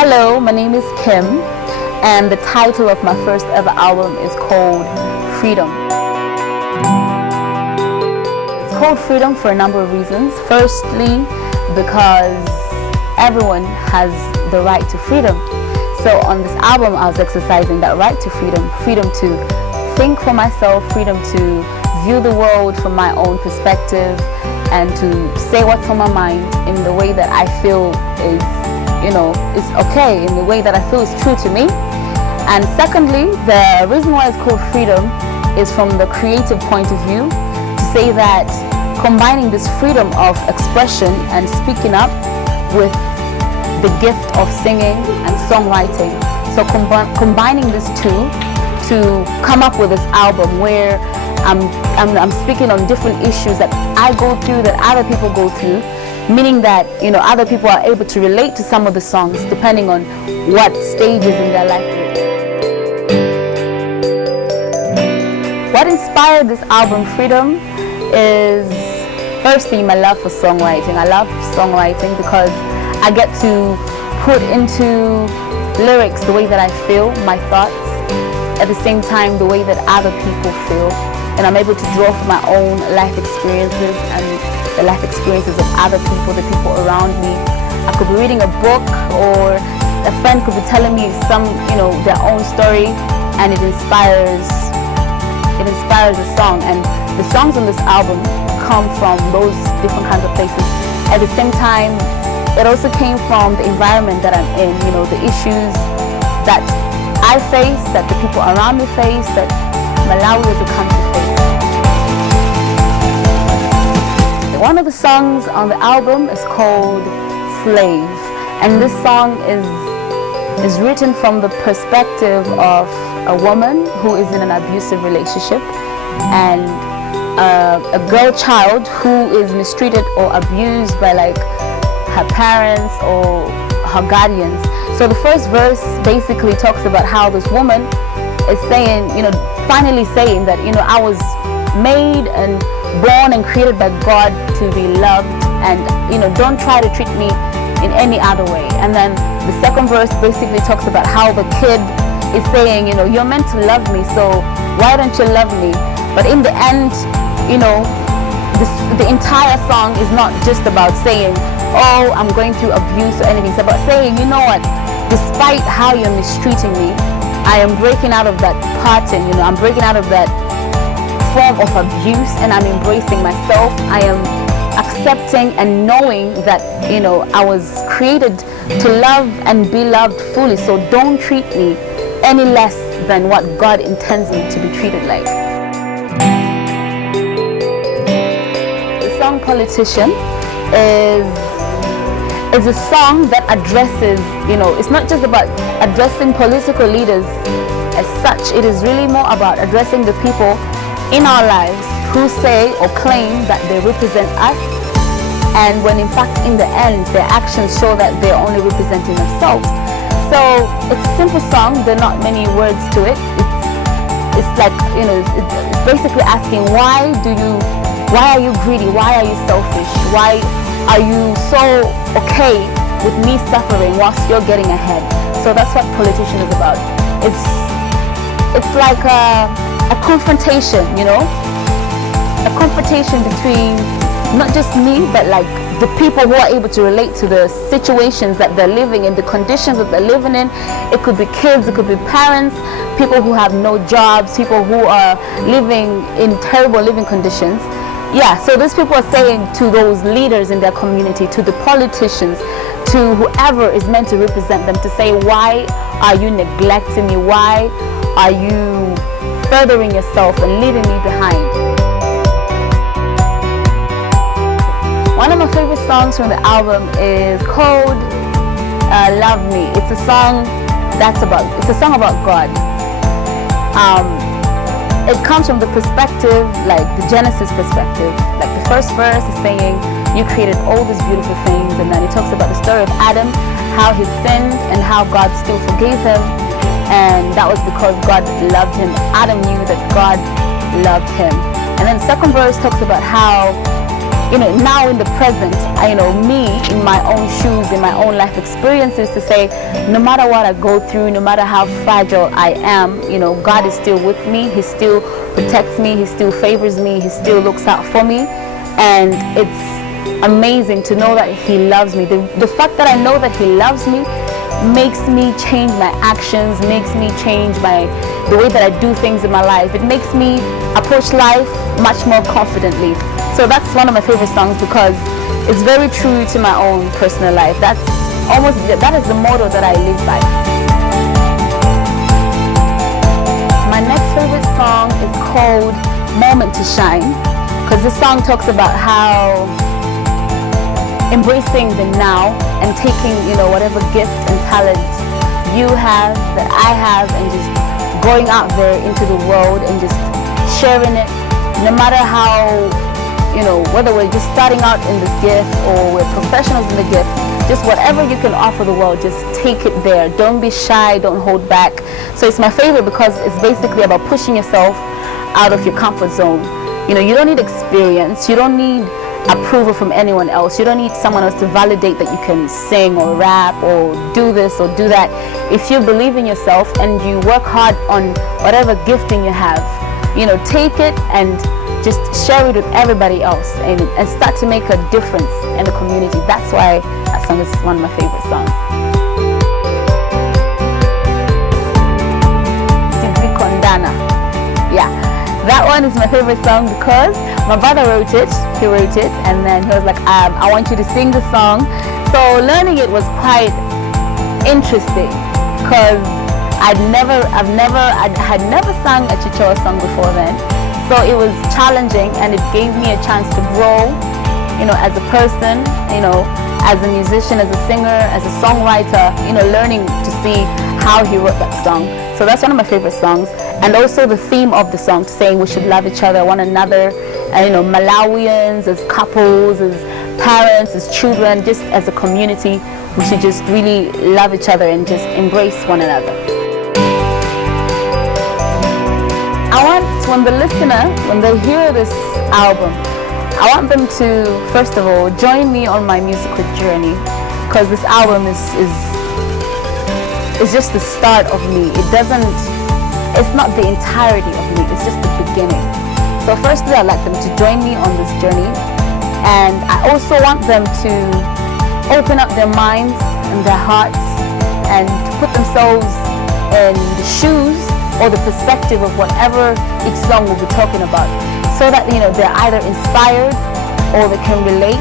Hello, my name is Kim, and the title of my first ever album is called Freedom. It's called Freedom for a number of reasons. Firstly, because everyone has the right to freedom. So on this album, I was exercising that right to freedom. Freedom to think for myself, freedom to view the world from my own perspective, and to say what's on my mind in the way that I feel is okay, in the way that I feel is true to me. And secondly, the reason why it's called Freedom is from the creative point of view, to say that combining this freedom of expression and speaking up with the gift of singing and songwriting. So combining these two to come up with this album where I'm speaking on different issues that I go through, that other people go through, meaning that other people are able to relate to some of the songs depending on what stages in their life they're in. What inspired this album, Freedom, is firstly my love for songwriting. I love songwriting because I get to put into lyrics the way that I feel, my thoughts, at the same time the way that other people feel, and I'm able to draw from my own life experiences and the life experiences of other people, the people around me. I could be reading a book, or a friend could be telling me their own story, and it inspires a song. And the songs on this album come from those different kinds of places. At the same time, it also came from the environment that I'm in, the issues that I face, that the people around me face, that Malawi as a country face. One of the songs on the album is called Slave, and this song is written from the perspective of a woman who is in an abusive relationship and a girl child who is mistreated or abused by her parents or her guardians. So the first verse basically talks about how this woman is saying, finally saying that, I was made and born and created by God to be loved, and don't try to treat me in any other way. And then the second verse basically talks about how the kid is saying, you're meant to love me, so why don't you love me? But in the end, the entire song is not just about saying, oh, I'm going through abuse or anything. It's about saying, you know what, despite how you're mistreating me, I am breaking out of that pattern, I'm breaking out of that form of abuse, and I'm embracing myself. I am accepting and knowing that I was created to love and be loved fully, so don't treat me any less than what God intends me to be treated like. The song Politician is a song that addresses, it's not just about addressing political leaders as such. It is really more about addressing the people in our lives who say or claim that they represent us, and when in fact in the end their actions show that they're only representing themselves. So it's a simple song, there are not many words to it. It's basically asking, why are you greedy, why are you selfish, why are you so okay with me suffering whilst you're getting ahead? So that's what Politician is about. It's like a confrontation, a confrontation between not just me, but the people who are able to relate to the situations that they're living in, the conditions that they're living in. It could be kids, it could be parents, people who have no jobs, people who are living in terrible living conditions. Yeah, so these people are saying to those leaders in their community, to the politicians, to whoever is meant to represent them, to say, why are you neglecting me? Why are you furthering yourself and leaving me behind? One of my favorite songs from the album is called Love Me. It's a song about God. It comes from the perspective, the Genesis perspective. The first verse is saying, you created all these beautiful things, and then it talks about the story of Adam, how he sinned and how God still forgave him, and that was because God loved him. Adam knew that God loved him. And then the second verse talks about how now in the present, me in my own shoes, in my own life experiences, to say, no matter what I go through, no matter how fragile I am, God is still with me. He still protects me. He still favors me. He still looks out for me. And it's amazing to know that He loves me. The fact that I know that He loves me makes me change my actions, makes me change the way that I do things in my life. It makes me approach life much more confidently. So that's one of my favorite songs because it's very true to my own personal life. That is the motto that I live by. My next favorite song is called Moment to Shine, because this song talks about how embracing the now and taking, whatever gift and talent you have, that I have, and just going out there into the world and just sharing it, no matter how, whether we're just starting out in this gift or we're professionals in the gift, just whatever you can offer the world, just take it there. Don't be shy, don't hold back. So it's my favorite because it's basically about pushing yourself out of your comfort zone. You don't need experience, you don't need approval from anyone else, you don't need someone else to validate that you can sing or rap or do this or do that. If you believe in yourself and you work hard on whatever gifting you have, take it and just share it with everybody else and start to make a difference in the community. That's why that song is one of my favorite songs. Kondana. Yeah, that one is my favorite song because my brother wrote it. He wrote it and then he was like, I want you to sing the song. So learning it was quite interesting because I had never sung a Chichewa song before then. So it was challenging and it gave me a chance to grow, as a person, as a musician, as a singer, as a songwriter, learning to see how he wrote that song. So that's one of my favorite songs. And also the theme of the song, saying we should love each other, one another, Malawians, as couples, as parents, as children, just as a community, we should just really love each other and just embrace one another. I want, when they hear this album, I want them to, first of all, join me on my musical journey, because this album is just the start of me. It's not the entirety of me, it's just the beginning. So firstly, I'd like them to join me on this journey, and I also want them to open up their minds and their hearts and to put themselves in the shoes or the perspective of whatever each song will be talking about, so that they're either inspired or they can relate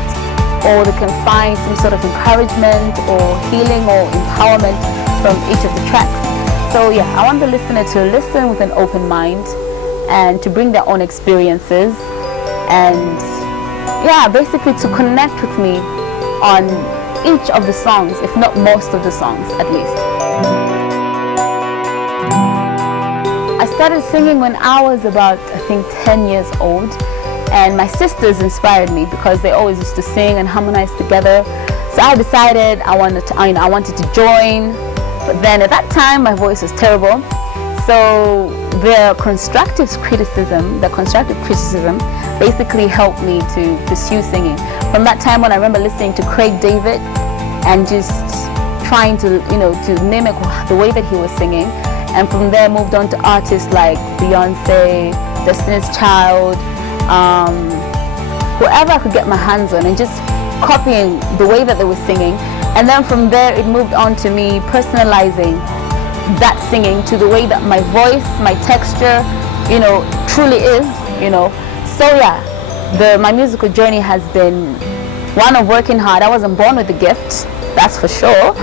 or they can find some sort of encouragement or healing or empowerment from each of the tracks. So yeah, I want the listener to listen with an open mind and to bring their own experiences and basically to connect with me on each of the songs, if not most of the songs at least. I started singing when I was about, I think, 10 years old, and my sisters inspired me because they always used to sing and harmonize together. So I decided I wanted to join, but then at that time my voice was terrible. So the constructive criticism basically helped me to pursue singing. From that time on, I remember listening to Craig David and just trying to mimic the way that he was singing. And from there moved on to artists like Beyonce, Destiny's Child, whoever I could get my hands on, and just copying the way that they were singing. And then from there it moved on to me personalizing that singing to the way that my voice, my texture, truly is, So yeah, my musical journey has been one of working hard. I wasn't born with the gift, that's for sure.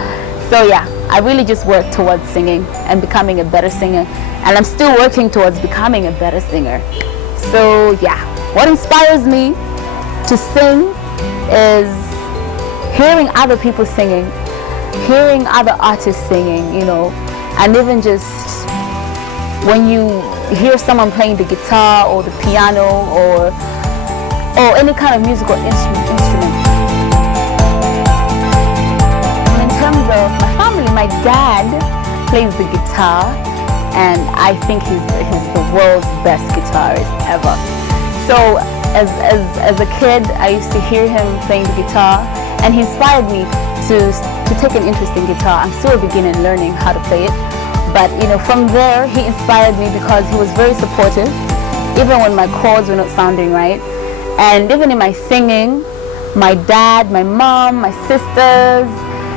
So yeah, I really just worked towards singing and becoming a better singer, and I'm still working towards becoming a better singer. So yeah, what inspires me to sing is hearing other people singing, hearing other artists singing, and even just when you hear someone playing the guitar or the piano or any kind of musical instrument. In terms of my family, my dad plays the guitar, and I think he's the world's best guitarist ever. So as a kid, I used to hear him playing the guitar, and he inspired me to take an interest in guitar. I'm still a beginner in learning how to play it, but from there he inspired me because he was very supportive, even when my chords were not sounding right, and even in my singing. My dad, my mom, my sisters.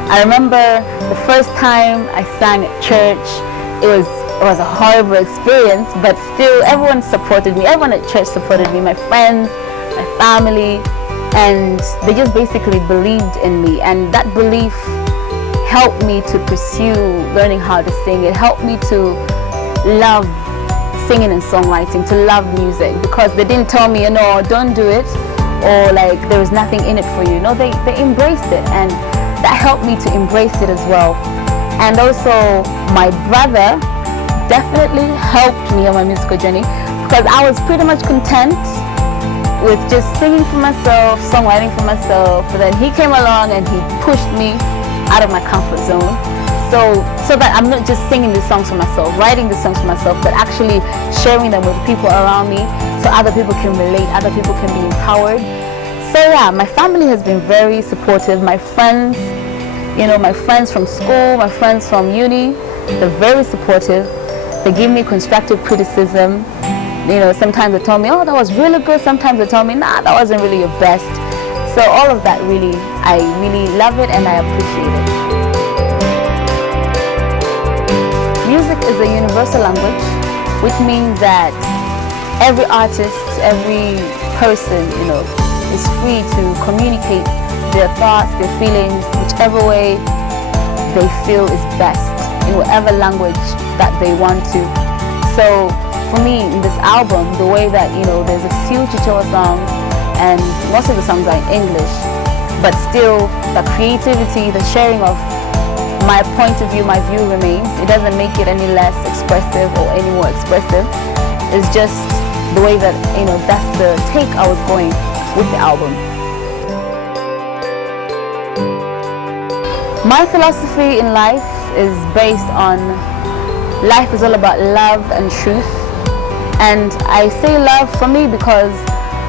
I remember the first time I sang at church. It was a horrible experience, but still everyone supported me. Everyone at church supported me, my friends, my family, and they just basically believed in me, and that belief helped me to pursue learning how to sing. It helped me to love singing and songwriting, to love music, because they didn't tell me, don't do it, or like there was nothing in it for you. No, they embraced it, and that helped me to embrace it as well. And also my brother definitely helped me on my musical journey, because I was pretty much content with just singing for myself, songwriting for myself, but then he came along and he pushed me out of my comfort zone, so that I'm not just singing these songs for myself, writing these songs for myself, but actually sharing them with people around me, so other people can relate, other people can be empowered. So yeah, my family has been very supportive. My friends, my friends from school, my friends from uni, they're very supportive. They give me constructive criticism. Sometimes they tell me, oh, that was really good. Sometimes they tell me, nah, that wasn't really your best. So all of that I really love it, and I appreciate it. Music is a universal language, which means that every artist, every person, is free to communicate their thoughts, their feelings, whichever way they feel is best, in whatever language that they want to. So for me, in this album, the way that, there's a few Chichewa songs, and most of the songs are in English, but still the creativity, the sharing of my point of view, my view remains. It doesn't make it any less expressive or any more expressive. It's just the way that, that's the take I was going with the album. My philosophy in life is based on life is all about love and truth. And I say love for me because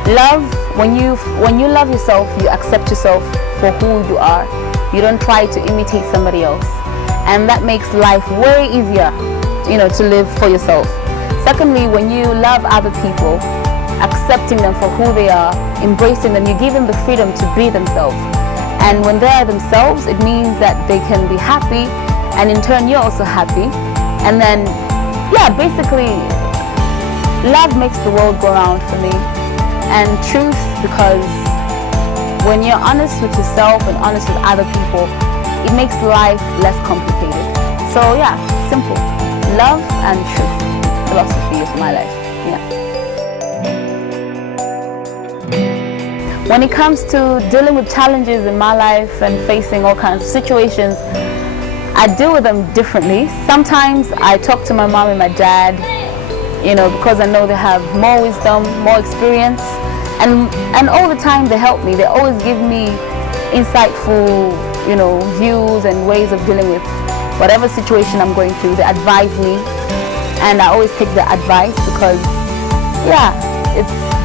love, when you love yourself, you accept yourself for who you are. You don't try to imitate somebody else, and that makes life way easier, to live for yourself. Secondly, when you love other people, accepting them for who they are, embracing them, you give them the freedom to be themselves. And when they are themselves, it means that they can be happy, and in turn you're also happy. And then, yeah, basically love makes the world go round for me. And truth, because when you're honest with yourself and honest with other people, it makes life less complicated. So yeah, simple. Love and truth. Philosophy of my life. Yeah. When it comes to dealing with challenges in my life and facing all kinds of situations, I deal with them differently. Sometimes I talk to my mom and my dad, because I know they have more wisdom, more experience. And all the time they help me. They always give me insightful, views and ways of dealing with whatever situation I'm going through. They advise me, and I always take the advice because, yeah,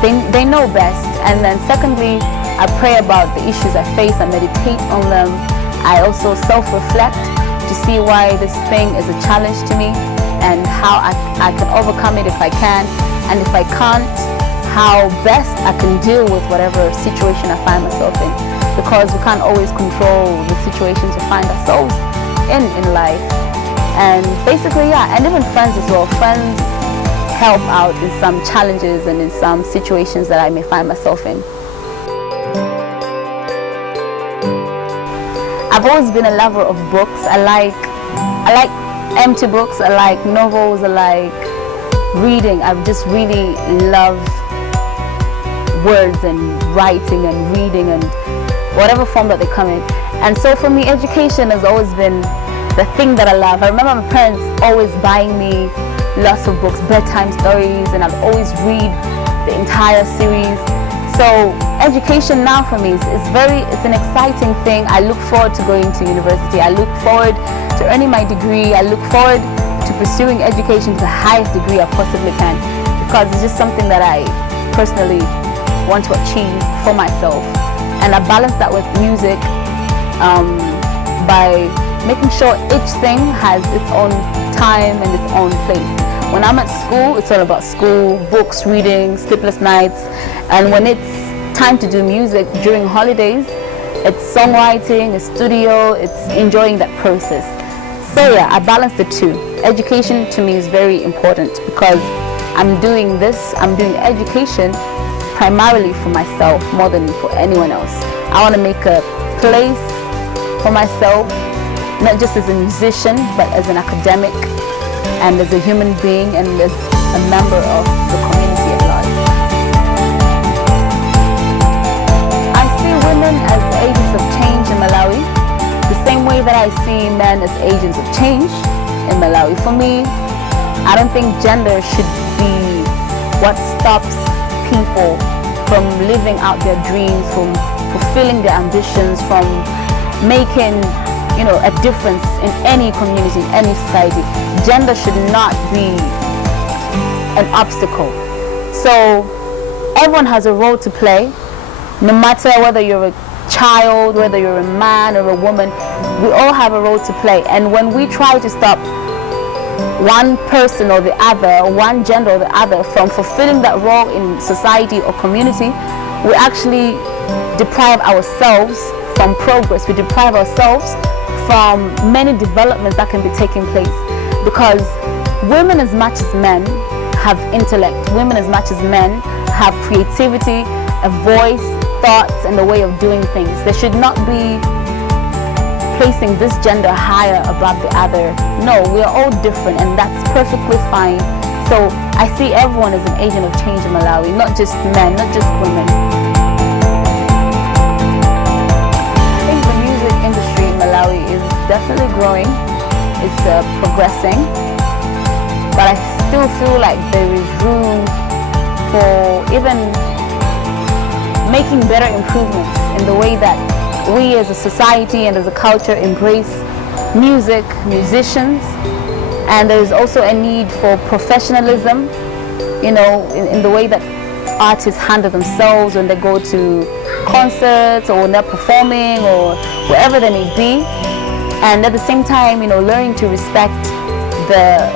they know best. And then secondly, I pray about the issues I face. I meditate on them. I also self-reflect to see why this thing is a challenge to me and how I can overcome it if I can, and if I can't, how best I can deal with whatever situation I find myself in, because we can't always control the situations we find ourselves in life. And basically, yeah, and even friends as well. Friends help out in some challenges and in some situations that I may find myself in. I've always been a lover of books. I like empty books. I like novels. I like reading. I just really love words and writing and reading and whatever form that they come in. And so for me, education has always been the thing that I love. I remember my parents always buying me lots of books, bedtime stories, and I'd always read the entire series. So education now for me it's an exciting thing. I look forward to going to university. I look forward to earning my degree. I look forward to pursuing education to the highest degree I possibly can, because it's just something that I personally want to achieve for myself. And I balance that with music by making sure each thing has its own time and its own place. When I'm at school, it's all about school, books, reading, sleepless nights. And when it's time to do music during holidays, it's songwriting, it's studio, it's enjoying that process. So yeah, I balance the two. Education to me is very important because I'm doing education primarily for myself more than for anyone else. I want to make a place for myself, not just as a musician, but as an academic and as a human being and as a member of the community at large. I see women as agents of change in Malawi, the same way that I see men as agents of change in Malawi. For me, I don't think gender should be what stops people from living out their dreams, from fulfilling their ambitions, from making a difference in any community, in any society. Gender should not be an obstacle. So everyone has a role to play, no matter whether you're a child, whether you're a man or a woman, we all have a role to play. And when we try to stop one person or the other, one gender or the other from fulfilling that role in society or community, we actually deprive ourselves from progress. We deprive ourselves from many developments that can be taking place, because women as much as men have intellect, women as much as men have creativity, a voice, thoughts, and a way of doing things. They should not be placing this gender higher above the other. No, we are all different, and that's perfectly fine. So I see everyone as an agent of change in Malawi, not just men, not just women. I think the music industry in Malawi is definitely growing, it's progressing, but I still feel like there is room for even making better improvements in the way that we as a society and as a culture embrace music, musicians, and there is also a need for professionalism, in the way that artists handle themselves when they go to concerts or when they're performing or wherever they may be. And at the same time, learning to respect the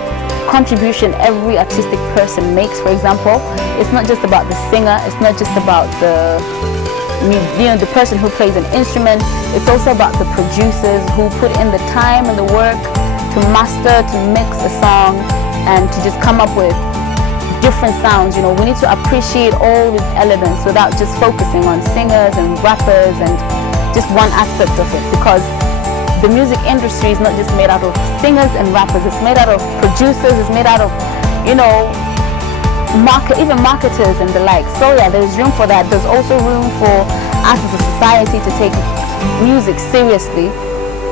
contribution every artistic person makes. For example, it's not just about the singer, it's not just about the person who plays an instrument, it's also about the producers who put in the time and the work to master, to mix a song, and to just come up with different sounds. We need to appreciate all these elements without just focusing on singers and rappers and just one aspect of it, because the music industry is not just made out of singers and rappers, it's made out of producers, it's made out of, even marketers and the like. So yeah, there's room for that. There's also room for us as a society to take music seriously,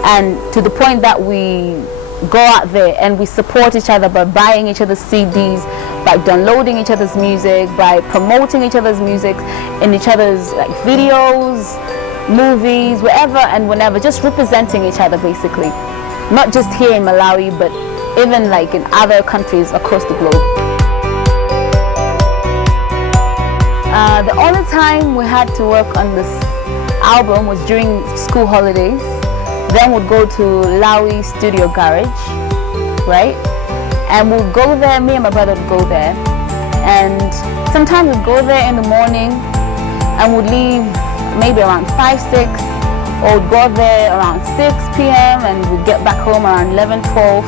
and to the point that we go out there and we support each other by buying each other's CDs, by downloading each other's music, by promoting each other's music in each other's videos, movies, wherever and whenever, just representing each other basically. Not just here in Malawi, but even in other countries across the globe. The only time we had to work on this album was during school holidays. Then we'd go to Lawi Studio Garage, right? And we'd go there, me and my brother would go there. And sometimes we'd go there in the morning and we'd leave maybe around 5, 6, or we'd go there around 6 p.m. and we'd get back home around 11, 12.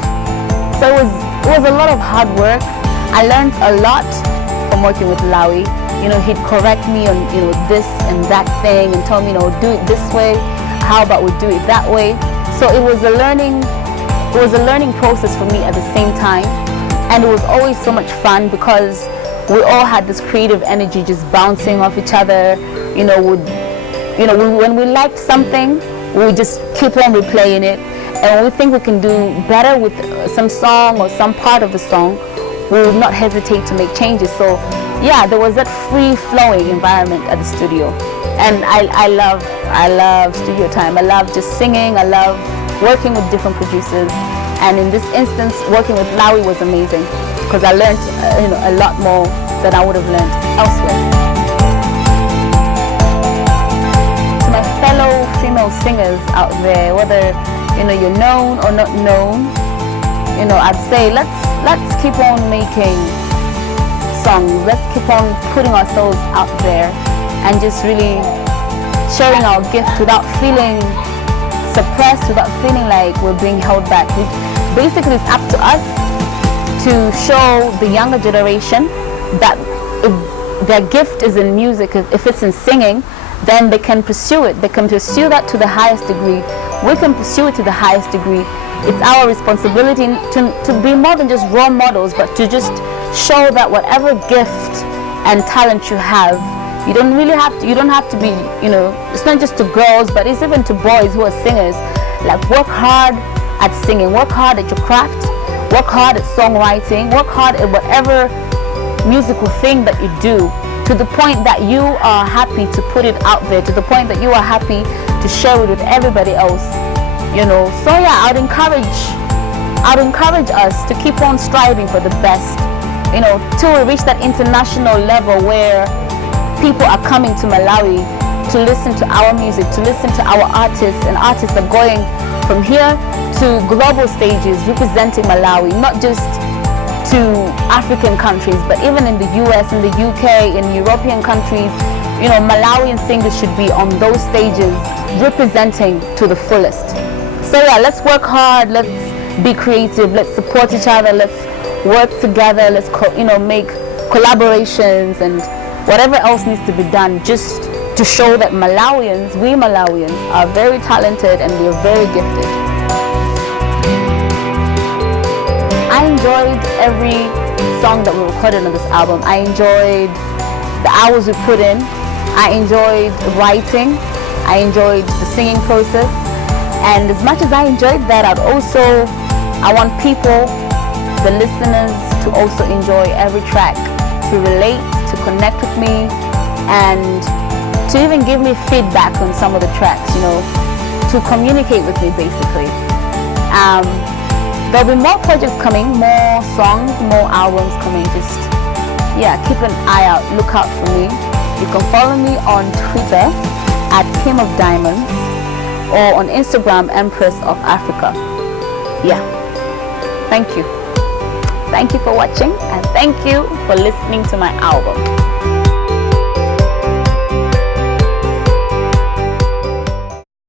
So it was a lot of hard work. I learned a lot from working with Lawi. He'd correct me on this and that thing and tell me, do it this way. How about we do it that way? So it was a learning process for me at the same time, and it was always so much fun because we all had this creative energy just bouncing off each other. When we liked something, we would just keep on replaying it, and when we think we can do better with some song or some part of the song, we would not hesitate to make changes. So yeah, there was that free-flowing environment at the studio, and I love studio time. I love just singing. I love working with different producers, and in this instance, working with Lawi was amazing because I learned a lot more than I would have learned elsewhere. female singers out there, whether you're known or not known, I'd say let's keep on making songs. Let's keep on putting ourselves out there and just really sharing our gift without feeling suppressed, without feeling like we're being held back. Basically, it's up to us to show the younger generation that if their gift is in music, if it's in singing, then they can pursue it. They can pursue that to the highest degree. We can pursue it to the highest degree. It's our responsibility to be more than just role models, but to just show that whatever gift and talent you have, you don't have to be, it's not just to girls, but it's even to boys who are singers. Like, work hard at singing, work hard at your craft, work hard at songwriting, work hard at whatever musical thing that you do, to the point that you are happy to put it out there, to the point that you are happy to share it with everybody else. So yeah, I'd encourage us to keep on striving for the best, till we reach that international level where people are coming to Malawi to listen to our music, to listen to our artists, and artists are going from here to global stages representing Malawi, not just to African countries, but even in the US, in the UK, in European countries. Malawian singers should be on those stages representing to the fullest. So yeah, let's work hard, let's be creative, let's support each other, let's work together, let's make collaborations and whatever else needs to be done, just to show that we Malawians are very talented and we are very gifted. I enjoyed every song that we recorded on this album. I enjoyed the hours we put in. I enjoyed writing. I enjoyed the singing process. And as much as I enjoyed that, I want people, the listeners, to also enjoy every track, to relate, to connect with me, and to even give me feedback on some of the tracks, to communicate with me, basically. There'll be more projects coming, more songs, more albums coming. Just, keep an eye out, look out for me. You can follow me on Twitter at Kim of Diamonds, or on Instagram, Empress of Africa. Thank you. Thank you for watching, and thank you for listening to my album.